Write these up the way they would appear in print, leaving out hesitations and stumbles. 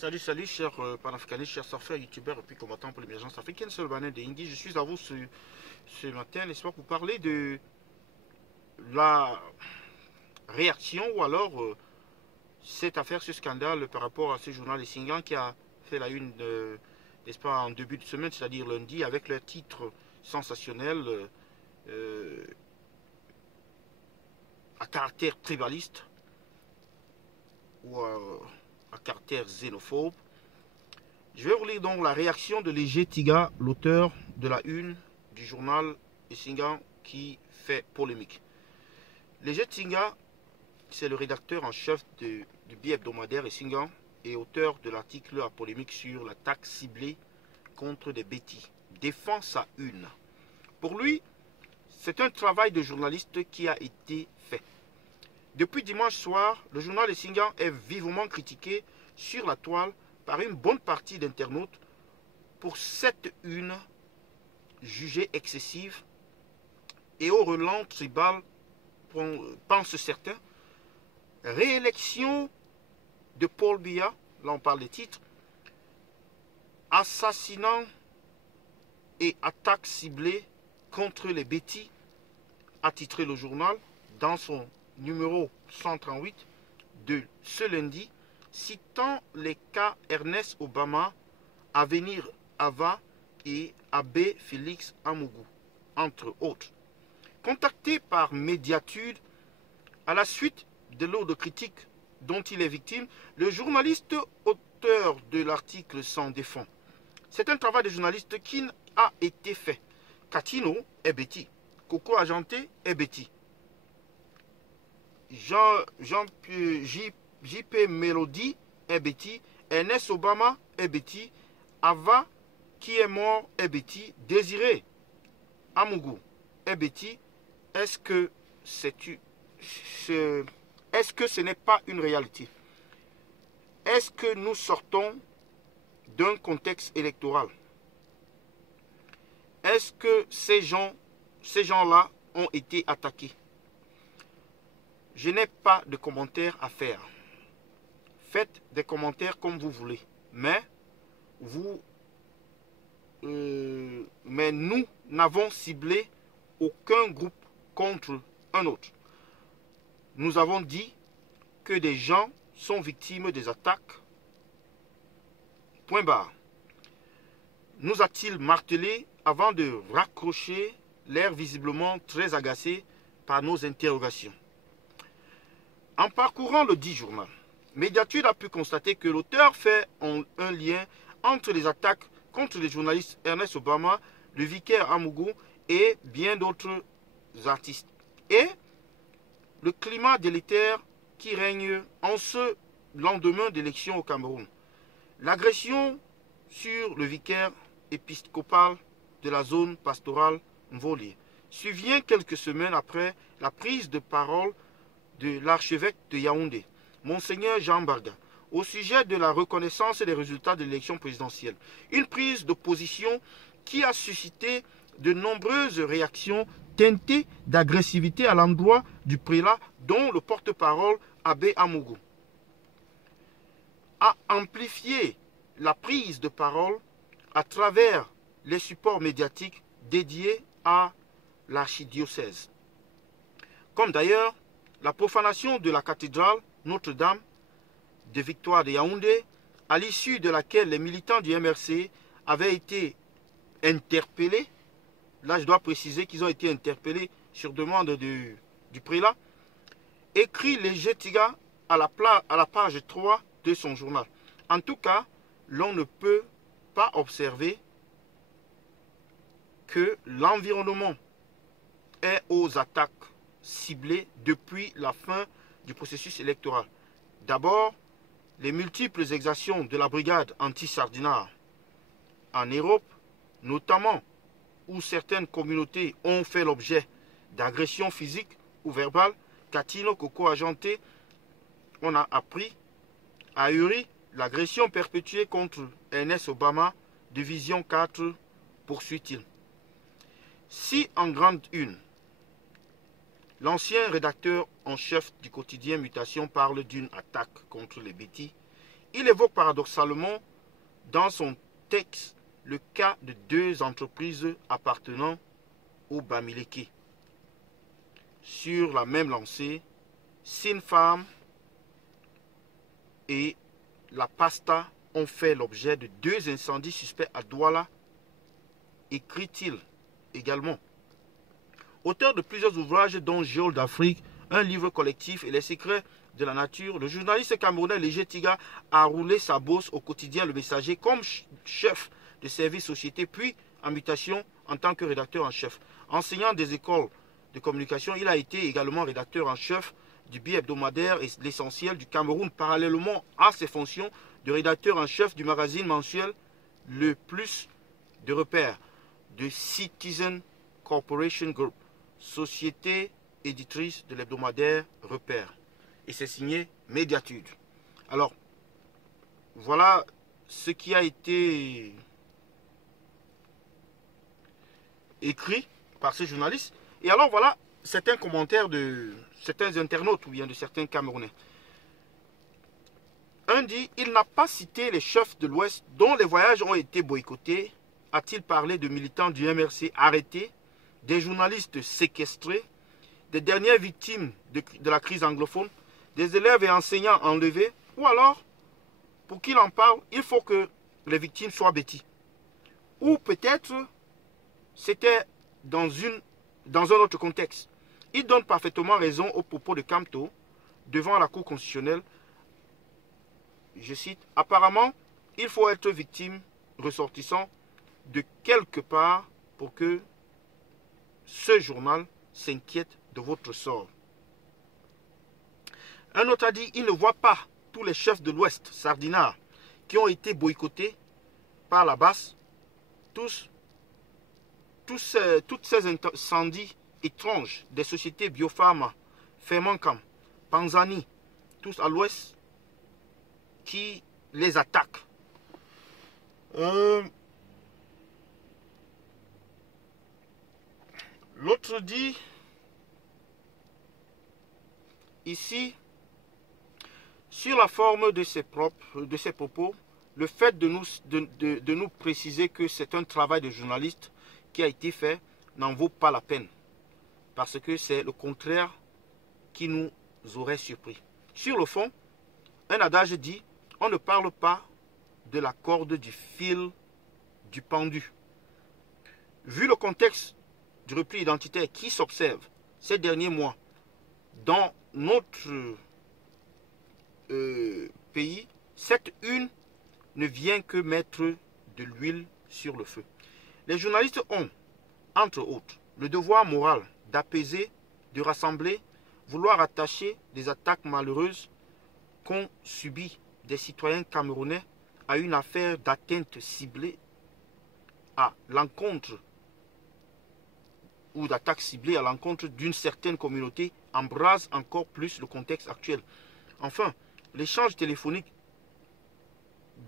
Salut, chers panafricanistes, chers surfeurs, youtubeurs et puis combattants pour l'émergence africaine, c'est le Banin de Hindi. Je suis à vous ce matin, n'est-ce pas, pour parler de la réaction ou alors cette affaire, ce scandale par rapport à ce journal Singan qui a fait la une, n'est-ce pas, en début de semaine, c'est-à-dire lundi, avec leur titre sensationnel à caractère tribaliste ou à caractère xénophobe. Je vais vous lire donc la réaction de Léger Tiga, l'auteur de la une du journal Singan qui fait polémique. Léger Tiga, c'est le rédacteur en chef du bi-hebdomadaire Singan et auteur de l'article à polémique sur l'attaque ciblée contre des bêtis. Défend sa une. Pour lui, c'est un travail de journaliste qui a été fait. Depuis dimanche soir, le journal Singan est vivement critiqué sur la toile par une bonne partie d'internautes pour cette une jugée excessive et au relent tribal, pensent certains. Réélection de Paul Biya, là on parle des titres, assassinat et attaque ciblée contre les bêtis, a titré le journal dans son numéro 138 de ce lundi, citant les cas Ernest Obama, Avenir Ava et Abbé Félix Amougou, entre autres. Contacté par Médiatude, à la suite de l'eau de critique dont il est victime, le journaliste auteur de l'article s'en défend. C'est un travail de journaliste qui a été fait. Catino est bêtis. Coco Argenté est bêtis. JP Melody est bêtis. Ernest Obama est bêtis. Ava, qui est mort, est bêtis. Désiré Amougou est bêtis. Est-ce que ce n'est pas une réalité? Est-ce que nous sortons d'un contexte électoral? Est-ce que ces gens-là ont été attaqués? Je n'ai pas de commentaires à faire. Faites des commentaires comme vous voulez. Mais nous n'avons ciblé aucun groupe contre un autre. Nous avons dit que des gens sont victimes des attaques. Point barre. Nous a-t-il martelé avant de raccrocher, l'air visiblement très agacé par nos interrogations. En parcourant le dit journal, Médiatude a pu constater que l'auteur fait un lien entre les attaques contre les journalistes Ernest Obama, le vicaire Amougou et bien d'autres artistes. Et le climat délétère qui règne en ce lendemain d'élection au Cameroun. L'agression sur le vicaire épiscopal de la zone pastorale Mvoli survient quelques semaines après la prise de parole de l'archevêque de Yaoundé, Monseigneur Jean Barga, au sujet de la reconnaissance des résultats de l'élection présidentielle. Une prise de position qui a suscité de nombreuses réactions teintées d'agressivité à l'endroit du prélat dont le porte-parole Abbé Amougou a amplifié la prise de parole à travers les supports médiatiques dédiés à l'archidiocèse. Comme d'ailleurs la profanation de la cathédrale Notre-Dame de Victoire de Yaoundé, à l'issue de laquelle les militants du MRC avaient été interpellés. Là, je dois préciser qu'ils ont été interpellés sur demande du prélat. Écrit Léger Tiga à la page 3 de son journal. En tout cas, l'on ne peut pas observer que l'environnement est aux attaques ciblées depuis la fin du processus électoral. D'abord, les multiples exactions de la brigade anti-Sardinat en Europe, notamment où certaines communautés ont fait l'objet d'agressions physiques ou verbales. Catino, Coco Argenté, on a appris à Uri l'agression perpétuée contre Ernest Obama, division 4, poursuit-il. Si en grande une, l'ancien rédacteur en chef du quotidien Mutation parle d'une attaque contre les bêtis, Il évoque paradoxalement dans son texte le cas de deux entreprises appartenant au Bamileke. Sur la même lancée, Sinfarm et la Pasta ont fait l'objet de deux incendies suspects à Douala, écrit-il également. Auteur de plusieurs ouvrages dont Géol d'Afrique, un livre collectif et les secrets de la nature, le journaliste camerounais Léger Tiga a roulé sa bosse au quotidien Le Messager comme chef de service société, puis en mutation en tant que rédacteur en chef. Enseignant des écoles de communication, il a été également rédacteur en chef du bi-hebdomadaire et l'essentiel du Cameroun, parallèlement à ses fonctions de rédacteur en chef du magazine mensuel Le Plus de Repères de Citizen Corporation Group, société éditrice de l'hebdomadaire Repères. Et c'est signé Médiatude. Alors, voilà ce qui a été écrit par ce journaliste. Et alors, voilà certains commentaires de certains internautes ou bien de certains Camerounais. Un dit, il n'a pas cité les chefs de l'Ouest dont les voyages ont été boycottés. A-t-il parlé de militants du MRC arrêtés, des journalistes séquestrés, des dernières victimes de la crise anglophone, des élèves et enseignants enlevés? Ou alors, pour qu'il en parle, il faut que les victimes soient bêtises. Ou peut-être, c'était dans un autre contexte. Il donne parfaitement raison aux propos de Camto devant la Cour constitutionnelle. Je cite, « Apparemment, il faut être victime ressortissant de quelque part pour que ce journal s'inquiète de votre sort. » Un autre a dit, il ne voit pas tous les chefs de l'Ouest, sardinards, qui ont été boycottés par la basse, toutes ces incendies étranges des sociétés Biopharma, Fermancam, Panzani, tous à l'Ouest, qui les attaquent. L'autre dit, ici, sur la forme de ses propos, le fait de nous préciser que c'est un travail de journaliste qui a été fait n'en vaut pas la peine. Parce que c'est le contraire qui nous aurait surpris. Sur le fond, un adage dit, on ne parle pas de la corde du fil du pendu. Vu le contexte du repli identitaire qui s'observe ces derniers mois dans notre pays, cette une ne vient que mettre de l'huile sur le feu. Les journalistes ont, entre autres, le devoir moral d'apaiser, de rassembler, vouloir attacher des attaques malheureuses qu'ont subies des citoyens camerounais à une affaire d'atteinte ciblée à l'encontre ou d'attaque ciblée à l'encontre d'une certaine communauté embrase encore plus le contexte actuel. Enfin, l'échange téléphonique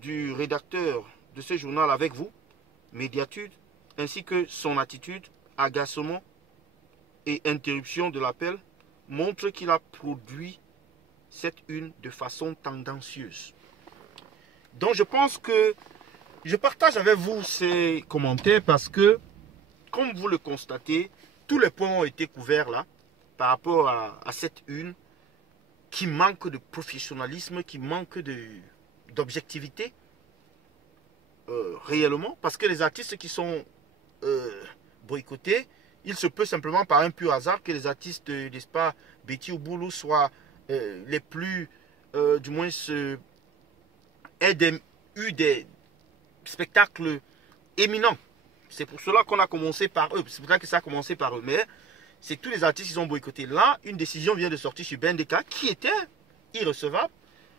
du rédacteur de ce journal avec vous, Médiatude, ainsi que son attitude, agacement et interruption de l'appel, montre qu'il a produit cette une de façon tendancieuse. Donc je pense que je partage avec vous ces commentaires parce que, comme vous le constatez, tous les points ont été couverts là par rapport à cette une qui manque de professionnalisme, qui manque d'objectivité réellement, parce que les artistes qui sont boycottés, il se peut simplement par un pur hasard que les artistes, n'est-ce pas, Betty Oboulou soient les plus, du moins, aient eu des spectacles éminents. C'est pour cela qu'on a commencé par eux. C'est pour ça que ça a commencé par eux. Mais c'est tous les artistes qui ont boycotté. Là, une décision vient de sortir sur Bendeka qui était irrecevable,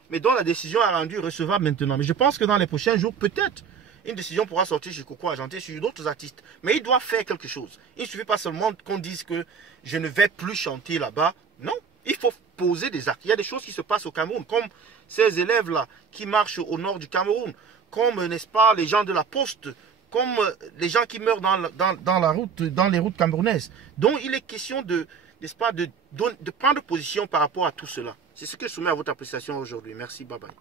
mais dont la décision a rendu recevable maintenant. Mais je pense que dans les prochains jours, peut-être, une décision pourra sortir sur Coco Argenté, sur d'autres artistes. Mais il doit faire quelque chose. Il ne suffit pas seulement qu'on dise que je ne vais plus chanter là-bas. Non, il faut poser des actes. Il y a des choses qui se passent au Cameroun, comme ces élèves-là qui marchent au nord du Cameroun, comme, n'est-ce pas, les gens de la Poste, comme les gens qui meurent dans les routes camerounaises. Donc, il est question n'est-ce pas, de prendre position par rapport à tout cela. C'est ce que je soumets à votre appréciation aujourd'hui. Merci, bye bye.